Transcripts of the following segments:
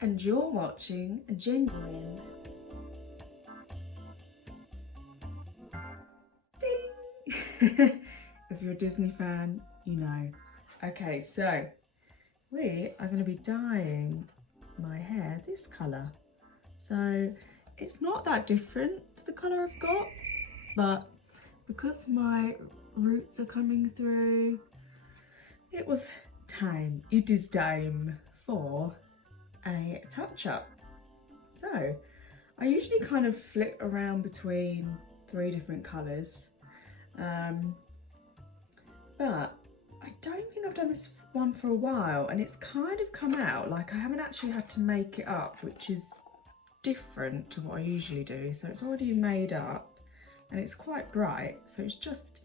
and you're watching Genuine. Ding! If you're a Disney fan, you know. Okay, so we are going to be dyeing my hair this colour. So it's not that different to the colour I've got, but because my roots are coming through, it is time for a touch-up. So I usually kind of flip around between 3 different colours, but I don't think I've done this one for a while, and it's kind of come out like I haven't actually had to make it up, which is different to what I usually do. So it's already made up and it's quite bright, so it's just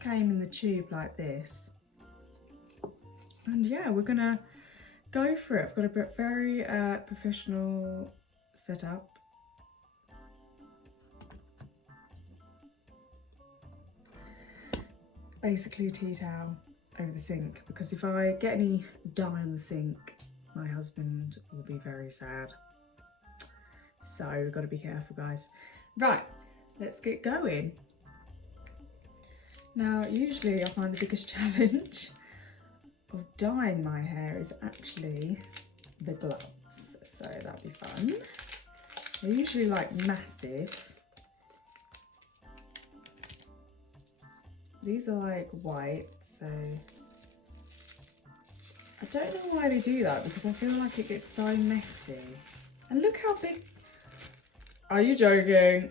came in the tube like this. And yeah, we're gonna go for it. I've got a very professional setup. Basically a tea towel over the sink, because if I get any dye on the sink, my husband will be very sad. So we've got to be careful, guys. Right, let's get going. Now, usually I find the biggest challenge of dyeing my hair is actually the gloves. So that'll be fun. They're usually like massive. These are like white, so I don't know why they do that, because I feel like it gets so messy. And look how big. Are you joking?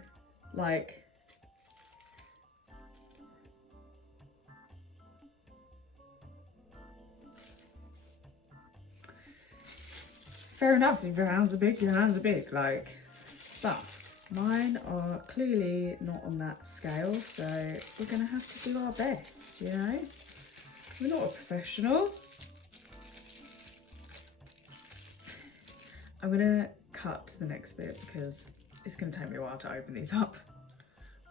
Like, fair enough, if your hands are big, your hands are big, like, but mine are clearly not on that scale, so we're gonna have to do our best, you know? We're not a professional. I'm gonna cut to the next bit because it's gonna take me a while to open these up.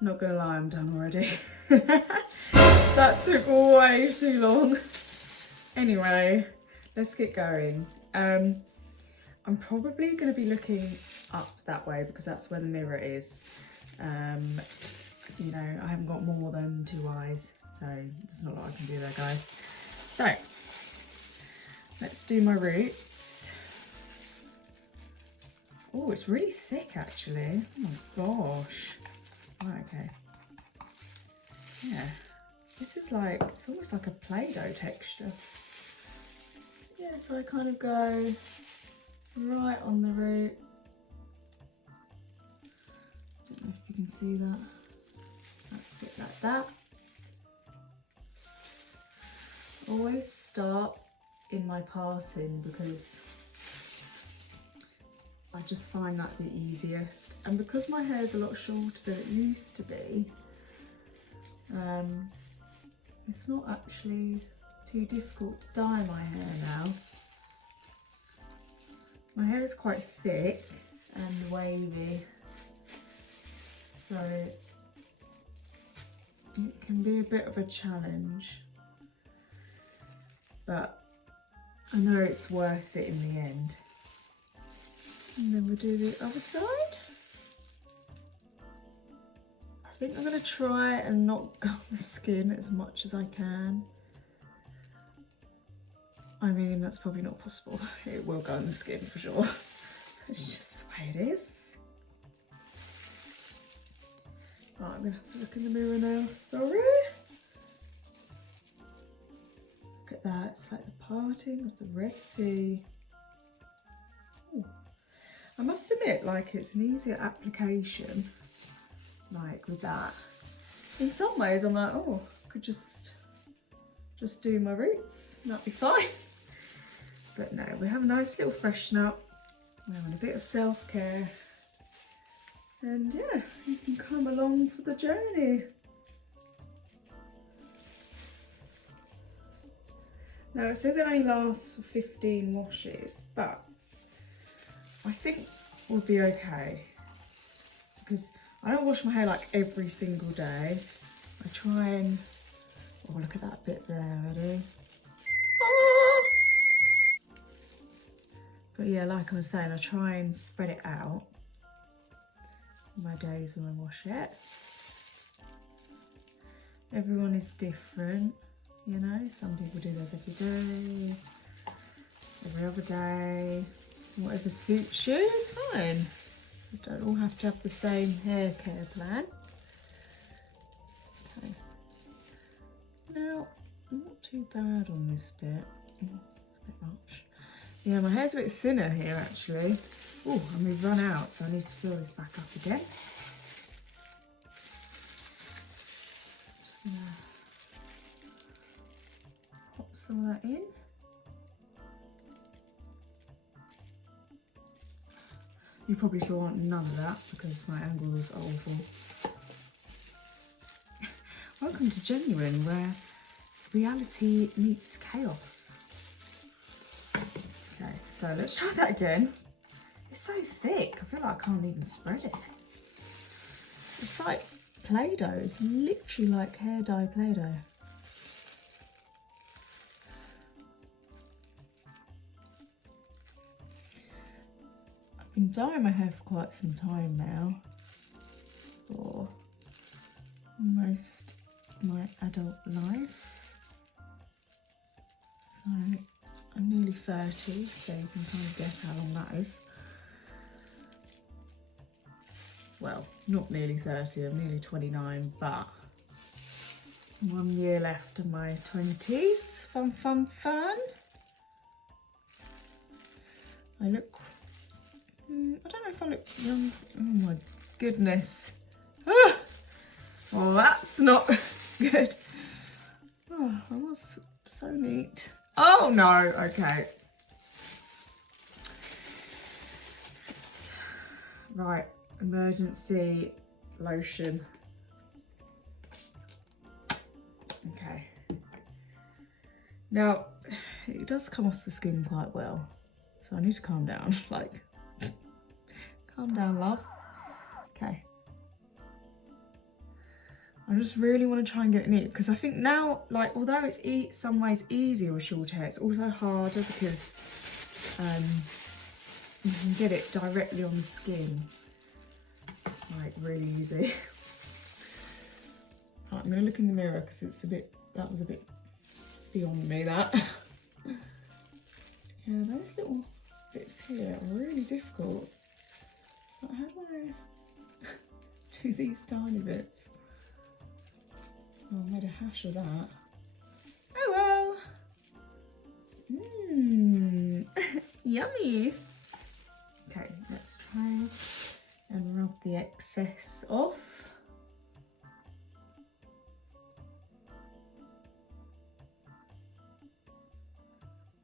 I'm not gonna lie, I'm done already. That took way too long. Anyway, let's get going. I'm probably going to be looking up that way because that's where the mirror is. You know, I haven't got more than 2 eyes, so there's not a lot I can do there, guys. So, let's do my roots. Oh, it's really thick actually. Oh my gosh. Right, okay. Yeah, this is like, it's almost like a Play-Doh texture. Yeah, so I kind of go right on the root. Don't know if you can see that. That's it, like that. Always start in my parting because I just find that the easiest. And because my hair is a lot shorter than it used to be, it's not actually too difficult to dye my hair now. My hair is quite thick and wavy, so it can be a bit of a challenge, but I know it's worth it in the end. And then we'll do the other side. I think I'm going to try and not go on the skin as much as I can. I mean, that's probably not possible. It will go on the skin for sure. It's just the way it is. Right, I'm going to have to look in the mirror now. Sorry. Look at that. It's like the parting of the Red Sea. Ooh. I must admit, like, it's an easier application, like with that. In some ways, I'm like, oh, I could just do my roots and that'd be fine. But no, we have a nice little freshen up. We're having a bit of self-care. And yeah, you can come along for the journey. Now it says it only lasts for 15 washes, but I think we'll be okay. Because I don't wash my hair like every single day. I try and, oh, look at that bit there already. But yeah, like I was saying, I try and spread it out my days when I wash it. Everyone is different, you know. Some people do theirs every day, every other day, whatever suits you is fine. You don't all have to have the same hair care plan. Okay. Now, not too bad on this bit. Oh, it's a bit much. Yeah, my hair's a bit thinner here actually. Oh, and we've run out, so I need to fill this back up again. Just gonna pop some of that in. You probably saw none of that because my angles are awful. Welcome to Genuine, where reality meets chaos. Okay, so let's try that again. It's so thick, I feel like I can't even spread it. It's like Play-Doh, it's literally like hair dye Play-Doh. I've been dyeing my hair for quite some time now, for most of my adult life. So I'm nearly 30, so you can kind of guess how long that is. Well, not nearly 30, I'm nearly 29, but 1 year left of my 20s. Fun, fun, fun. I look, I don't know if I look young. Oh my goodness. Ah! Well, that's not good. Oh, that was so neat. Oh no, okay. Right, emergency lotion. Okay. Now, it does come off the skin quite well, so I need to calm down, like, calm down, love. Okay. I just really want to try and get it neat because I think now, like, although it's some ways easier with short hair, it's also harder because you can get it directly on the skin, like, really easy. Right, I'm going to look in the mirror because it's a bit, that was a bit beyond me, that. Yeah, those little bits here are really difficult. So how do I do these tiny bits? Oh, I made a hash of that. Oh well. Mmm, yummy. Okay, let's try and rub the excess off.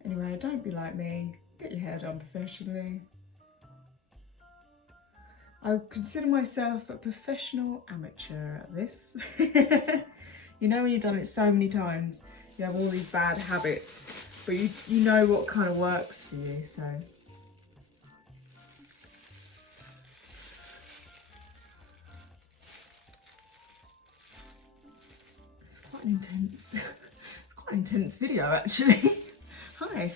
Anyway, don't be like me. Get your hair done professionally. I would consider myself a professional amateur at this. You know, when you've done it so many times, you have all these bad habits, but you know what kind of works for you, so. It's quite an intense video actually. Hi,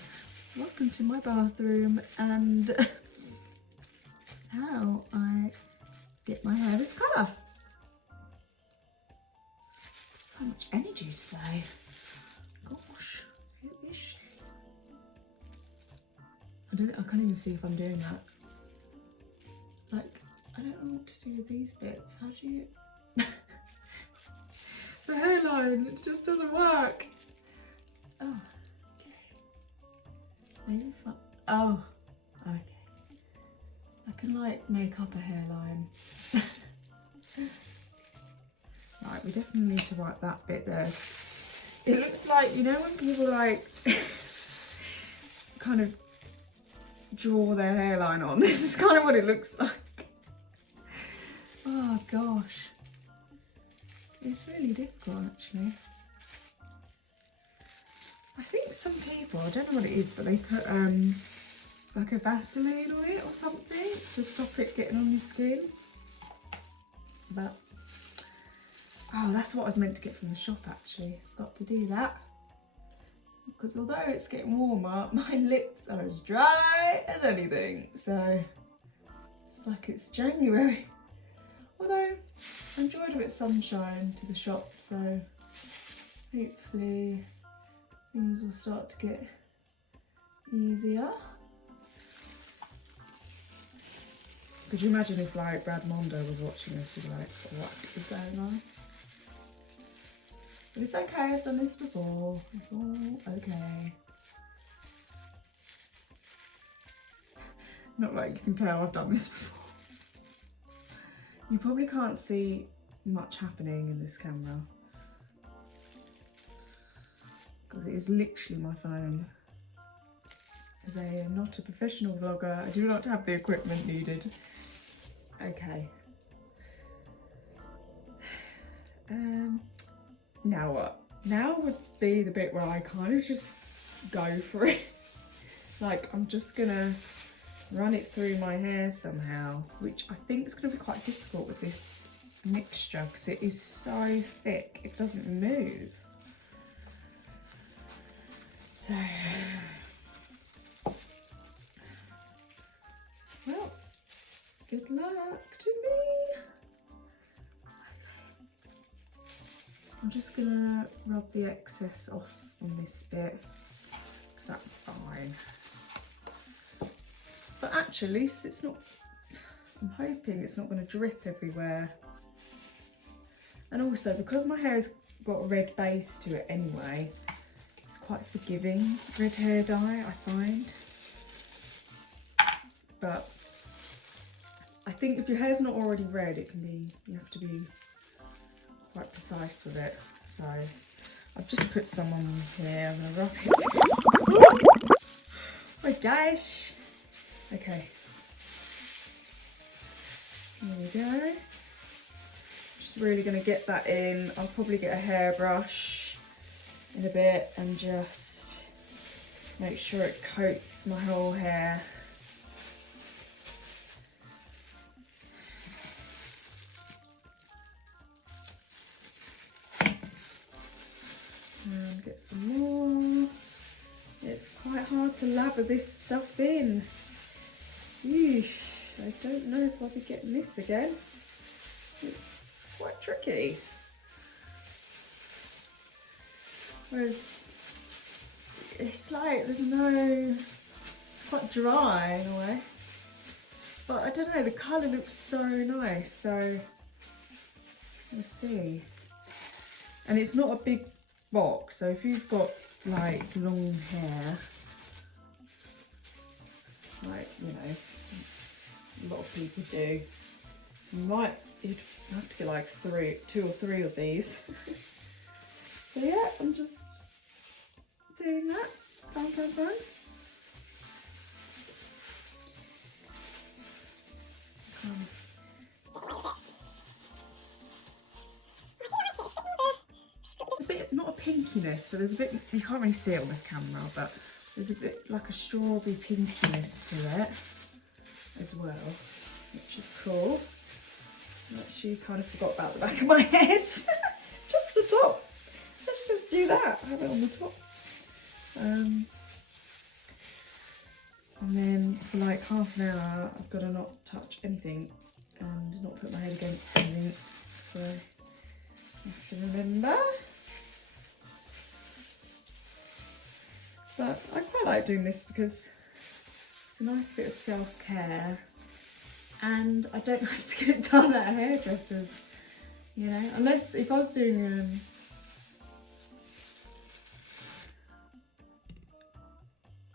welcome to my bathroom and how I get my hair this colour. So much energy today. Gosh, who is she? I can't even see if I'm doing that. Like, I don't know what to do with these bits. How do you... The hairline, it just doesn't work. Oh, okay. Maybe if I... Oh, okay. I can, like, make up a hairline. Right, we definitely need to write that bit there. It looks like, you know, when people, like, kind of draw their hairline on. This is kind of what it looks like. Oh, gosh. It's really difficult, actually. I think some people, I don't know what it is, but they put, like a Vaseline on it or something to stop it getting on your skin. But, oh, that's what I was meant to get from the shop actually. Got to do that. because although it's getting warmer, my lips are as dry as anything. So it's like it's January. Although I enjoyed a bit of sunshine to the shop, so hopefully things will start to get easier. Could you imagine if like Brad Mondo was watching this and like, what is going on? But it's okay, I've done this before. It's all okay. Not like you can tell I've done this before. You probably can't see much happening in this camera because it is literally my phone. As I am not a professional vlogger, I do not have the equipment needed. Okay. Now what? Now would be the bit where I kind of just go for it. Like I'm just gonna run it through my hair somehow, which I think is going to be quite difficult with this mixture because it is so thick, it doesn't move. So, well, good luck to me. I'm just going to rub the excess off on this bit because that's fine. But actually, at least it's not, I'm hoping it's not going to drip everywhere. And also, because my hair's got a red base to it anyway, it's quite forgiving, red hair dye, I find. But I think if your hair's not already red, it can be, you have to be quite precise with it. So I've just put some on here, I'm going to rub it. Oh my gosh. Okay, there we go. Just really going to get that in. I'll probably get a hairbrush in a bit and just make sure it coats my whole hair. And get some more. It's quite hard to lather this stuff in. Yeesh, I don't know if I'll be getting this again. It's quite tricky. Whereas it's like there's no, it's quite dry in a way. But I don't know, the colour looks so nice, so let's see. And it's not a big box, so if you've got like long hair, like, you know, a lot of people do, you'd have to get like 2 or 3 of these. So yeah, I'm just doing that. Fun, fun, fun. It's a bit, not a pinkiness, but there's a bit, you can't really see it on this camera, but there's a bit like a strawberry pinkiness to it as well, which is cool. I actually kind of forgot about the back of my head. Just the top. Let's just do that. Have it on the top. And then for like half an hour, I've got to not touch anything and not put my head against anything. So I have to remember. But I quite like doing this because it's a nice bit of self-care and I don't have to get it done at hairdressers, you know, unless if I was doing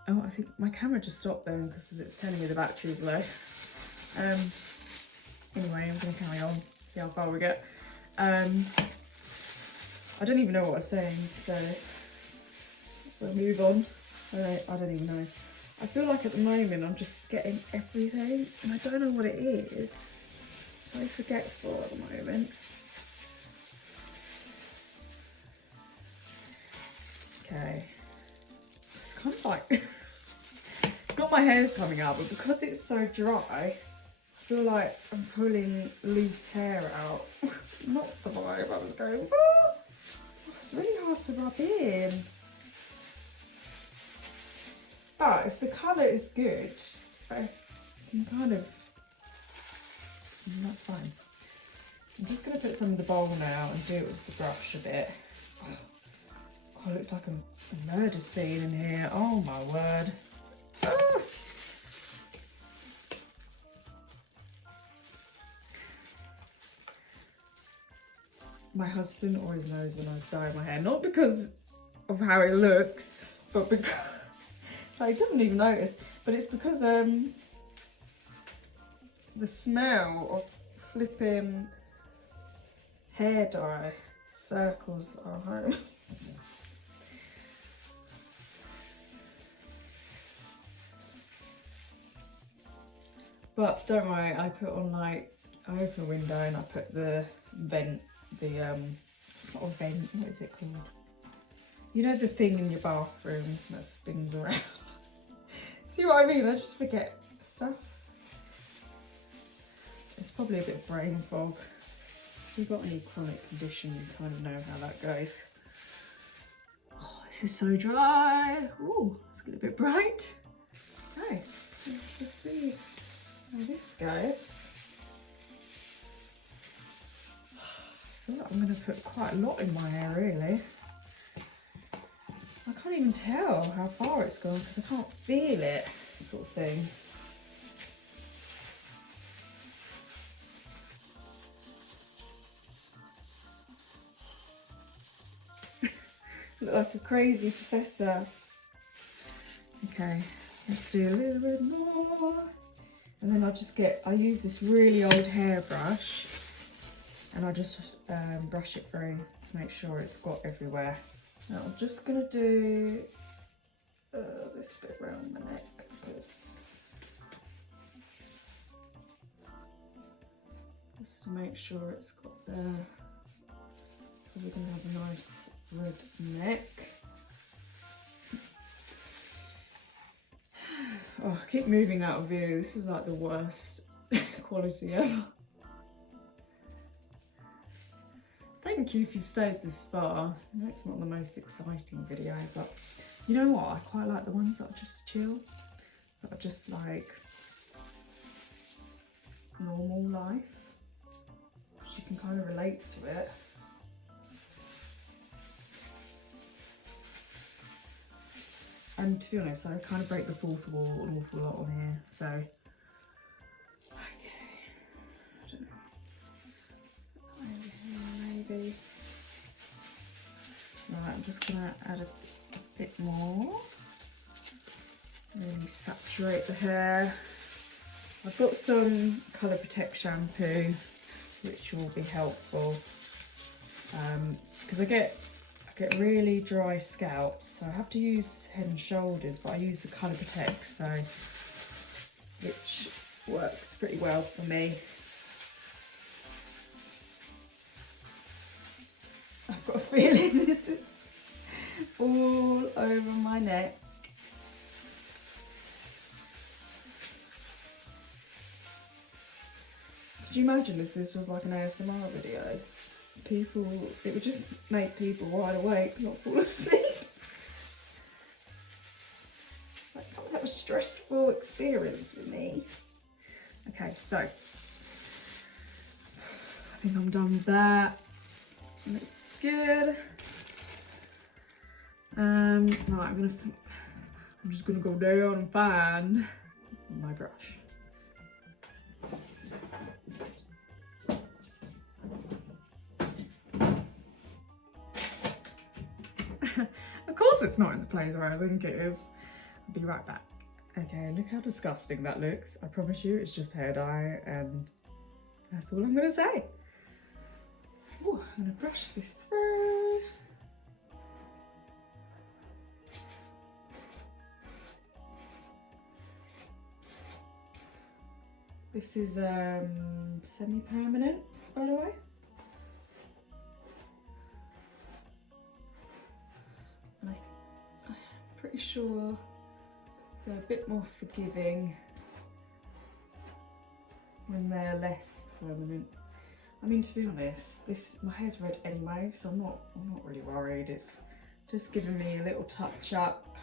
oh, I think my camera just stopped then because it's telling me the battery's low. Anyway, I'm going to carry on, see how far we get. I don't even know what I was saying, so we'll move on. I don't even know. I feel like at the moment I'm just getting everything and I don't know what it is. So forgetful at the moment. Okay. It's kind of like, not my hair's coming out, but because it's so dry, I feel like I'm pulling loose hair out. Not the vibe I was going for. It's really hard to rub in. But if the colour is good, I can kind of, that's fine. I'm just going to put some of the bowl now and do it with the brush a bit. Oh, it looks like a murder scene in here. Oh my word. Ah. My husband always knows when I dye my hair, not because of how it looks, but because, like, he doesn't even notice, but it's because the smell of flipping hair dye circles our home. But don't worry, I put on, like, I open a window and I put the vent, it's not a vent, what is it called? You know the thing in your bathroom that spins around? See what I mean? I just forget stuff. It's probably a bit of brain fog. If you've got any chronic condition, you kind of know how that goes. Oh, this is so dry. Oh, it's getting a bit bright. Okay, let's see how this goes. I feel like I'm going to put quite a lot in my hair, really. I can't even tell how far it's gone because I can't feel it, sort of thing. Look like a crazy professor. Okay, let's do a little bit more. And then I use this really old hairbrush and I just brush it through to make sure it's got everywhere. Now I'm just going to do this bit around my neck because just to make sure it's got there. Probably going to have a nice red neck. Oh, I keep moving out of view. This is like the worst quality ever. Thank you if you've stayed this far. I know it's not the most exciting video, but you know what? I quite like the ones that are just chill, that are just like normal life. You can kind of relate to it. And to be honest, I kind of break the fourth wall an awful lot on here, so okay. I don't know. Over here, maybe. Right, I'm just gonna add a bit more. Really saturate the hair. I've got some Colour Protect shampoo, which will be helpful because I get really dry scalp, so I have to use Head and Shoulders, but I use the Colour Protect, so which works pretty well for me. I've got a feeling this is all over my neck. Could you imagine if this was like an ASMR video? It would just make people wide awake, not fall asleep. Like, can't have a stressful experience with me. Okay, so I think I'm done with that. Looks good. Right, I'm just gonna go down and find my brush. Of course it's not in the place where I think it is. I'll be right back. Okay, look how disgusting that looks. I promise you it's just hair dye and that's all I'm going to say. Ooh, I'm going to brush this through. This is semi-permanent, by the way. Pretty sure they're a bit more forgiving when they're less permanent. I mean, to be honest, my hair's red anyway, so I'm not really worried. It's just giving me a little touch up.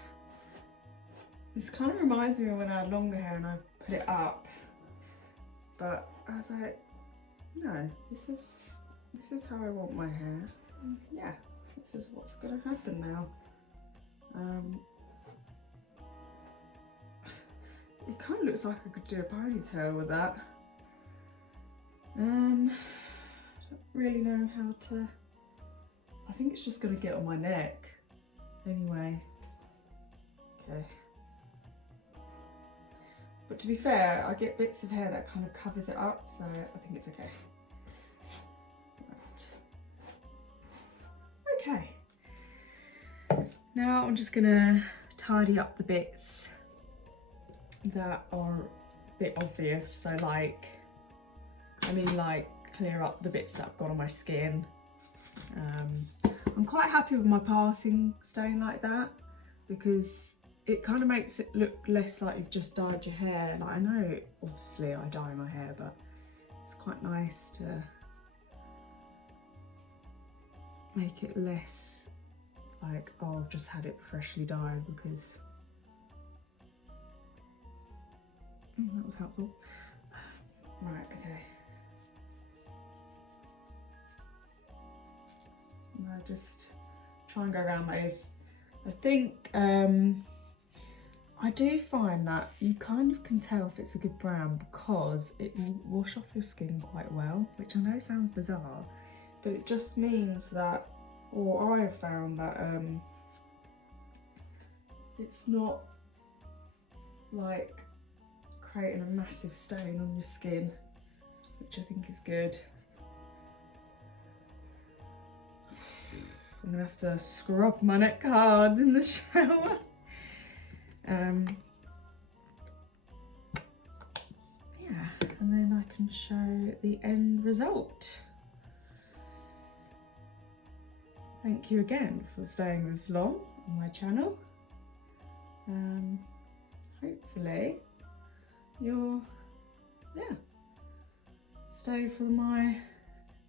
This kind of reminds me of when I had longer hair and I put it up, but I was like, no, this is how I want my hair. And yeah, this is what's gonna happen now. It kind of looks like I could do a ponytail with that. Don't really know how to. I think it's just gonna get on my neck. Anyway, okay. But to be fair, I get bits of hair that kind of covers it up, so I think it's okay. Right. Okay. Now I'm just gonna tidy up the bits that are a bit obvious. So like clear up the bits that I've got on my skin. I'm quite happy with my passing stone like that because it kind of makes it look less like you've just dyed your hair. Like, I know obviously I dye my hair, but it's quite nice to make it less like, oh, I've just had it freshly dyed because that was helpful. Right, okay. And I'll just try and go around my ears. I think I do find that you kind of can tell if it's a good brown because it will wash off your skin quite well, which I know sounds bizarre, but it just means that, or I have found that it's not like creating a massive stain on your skin, which I think is good. I'm gonna have to scrub my neck hard in the shower. Yeah, and then I can show the end result. Thank you again for staying this long on my channel. Hopefully you'll, stay for my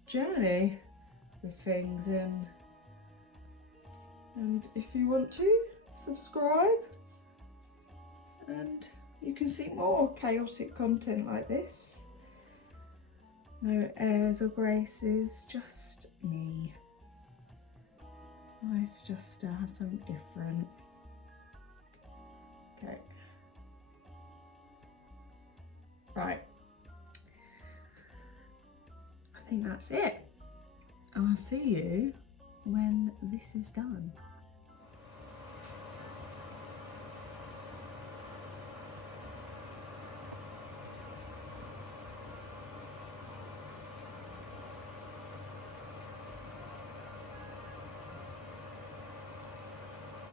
journey with things in. And if you want to, subscribe and you can see more chaotic content like this. No airs or graces, just me. It's nice just to have something different. Okay. Right. I think that's it. I'll see you when this is done.